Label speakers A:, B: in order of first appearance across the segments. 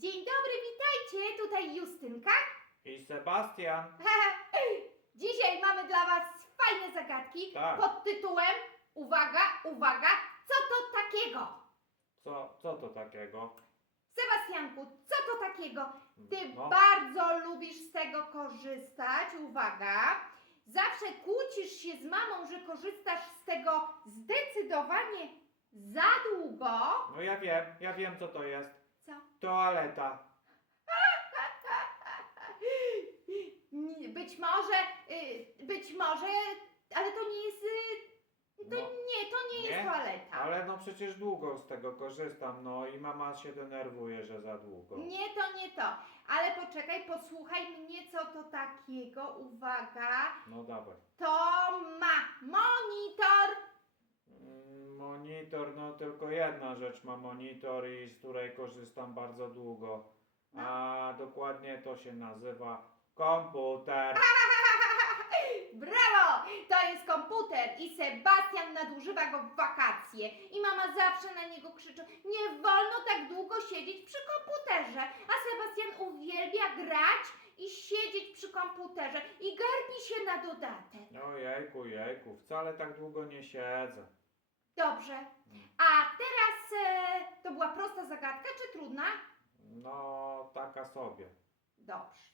A: Dzień dobry, witajcie, tutaj Justynka.
B: I Sebastian.
A: Dzisiaj mamy dla Was fajne zagadki
B: Tak.
A: pod tytułem Uwaga, uwaga, co to takiego?
B: Co, co to takiego?
A: Sebastianku, co to takiego? Ty
B: No.
A: bardzo lubisz z tego korzystać, uwaga. Zawsze kłócisz się z mamą, że korzystasz z tego zdecydowanie za długo.
B: No ja wiem, ja wiem co to jest. Toaleta.
A: Być może, y, być może, ale to nie jest, y, to
B: No.
A: nie, to nie, jest
B: Nie?
A: toaleta.
B: Ale no przecież długo z tego korzystam, no i mama się denerwuje, że za długo.
A: Nie to, nie to. Ale poczekaj, posłuchaj mnie, co to takiego. Uwaga.
B: No dawaj.
A: To ma monitor.
B: Monitor, no tylko jedna rzecz ma monitor i z której korzystam bardzo długo. A dokładnie to się nazywa komputer.
A: Brawo! To jest komputer i Sebastian nadużywa go w wakacje. I mama zawsze na niego krzyczy, nie wolno tak długo siedzieć przy komputerze. A Sebastian uwielbia grać i siedzieć przy komputerze i garbi się na dodatek.
B: No jejku, jejku, wcale tak długo nie siedzę.
A: Dobrze. A teraz e, to była prosta zagadka czy trudna?
B: No taka sobie.
A: Dobrze.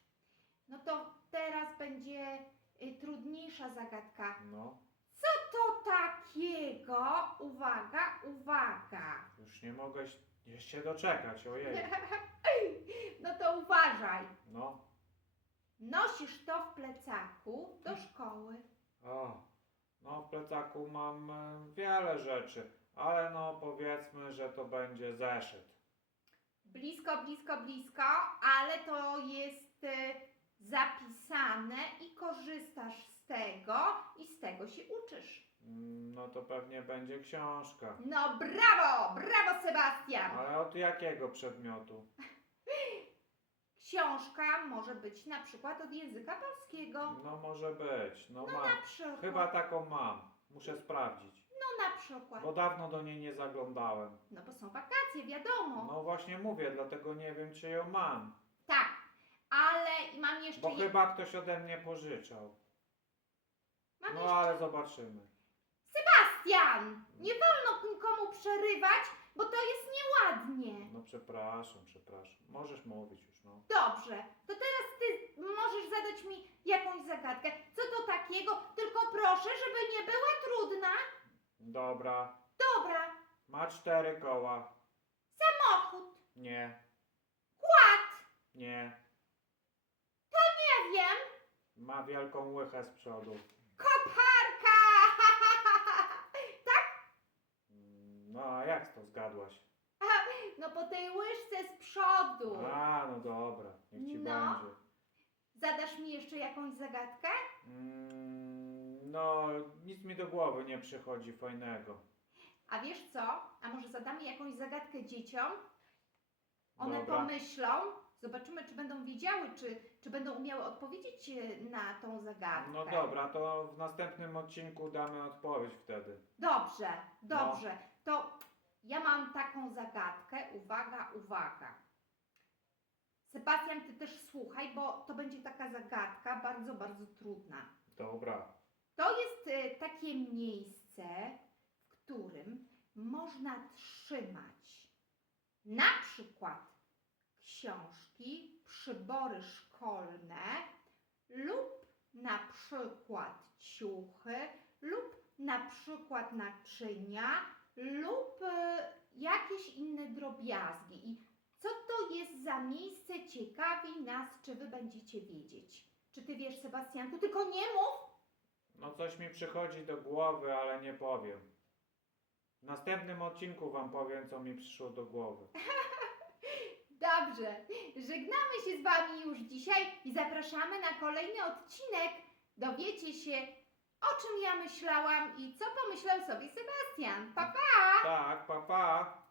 A: No to teraz będzie y, trudniejsza zagadka.
B: No,
A: Co to takiego? Uwaga, uwaga.
B: już nie mogę się doczekać, ojej.
A: No to uważaj.
B: No,
A: Nosisz to w plecaku do szkoły.
B: o, no w plecaku mam e, wiele rzeczy, ale no powiedzmy, że to będzie zeszyt.
A: Blisko, blisko, blisko, ale to jest y, zapisane i korzystasz z tego i z tego się uczysz.
B: Mm, No to pewnie będzie książka.
A: No brawo, brawo Sebastian.
B: Ale od jakiego przedmiotu?
A: Książka może być na przykład od języka polskiego.
B: No może być, no
A: No
B: mam.
A: na przykład.
B: Chyba taką mam. Muszę sprawdzić,
A: No na przykład.
B: bo dawno do niej nie zaglądałem.
A: No bo są wakacje, wiadomo.
B: No właśnie mówię, dlatego nie wiem, czy ją mam.
A: Tak, ale mam jeszcze,
B: Bo
A: je-
B: chyba ktoś ode mnie pożyczał.
A: mam
B: No
A: jeszcze...
B: ale zobaczymy.
A: Sebastian! Nie wolno nikomu przerywać, bo to jest nieładnie.
B: No przepraszam, przepraszam. Możesz mówić już, no.
A: Dobrze, to teraz ty możesz zadać mi jakąś zagadkę. Co to takiego? Tylko proszę, żeby nie była trudna.
B: Dobra.
A: Dobra,
B: Ma cztery koła.
A: samochód,
B: Nie,
A: kład,
B: nie.
A: nie wiem,
B: Ma wielką łychę z przodu.
A: koparka.
B: Mm, No a jak to zgadłaś?
A: No po tej łyżce z przodu.
B: No dobra, niech ci
A: No.
B: będzie.
A: Zadasz mi jeszcze jakąś zagadkę?
B: Mm, no, nic mi do głowy nie przychodzi fajnego.
A: A wiesz co? A może zadamy jakąś zagadkę dzieciom? One
B: Dobra.
A: pomyślą, zobaczymy, czy będą wiedziały, czy, czy będą umiały odpowiedzieć e, na tą zagadkę.
B: No dobra, to w następnym odcinku damy odpowiedź wtedy.
A: Dobrze,
B: No.
A: dobrze. To ja mam taką zagadkę. Uwaga, uwaga. Sebastian, ty też słuchaj, bo to będzie taka zagadka bardzo, bardzo trudna.
B: Dobra.
A: To jest e, takie miejsce, w którym można trzymać na przykład książki, przybory szkolne lub na przykład ciuchy lub na przykład naczynia lub e, jakieś inne drobiazgi. I co to jest za miejsce? Ciekawi nas, czy wy będziecie wiedzieć. Czy ty wiesz, Sebastianku? Tylko nie mów,
B: No coś mi przychodzi do głowy, ale nie powiem. W następnym odcinku wam powiem, co mi przyszło do głowy.
A: Dobrze, żegnamy się z Wami już dzisiaj i zapraszamy na kolejny odcinek. Dowiecie się, o czym ja myślałam i co pomyślał sobie Sebastian. Pa, pa!
B: Tak, pa pa!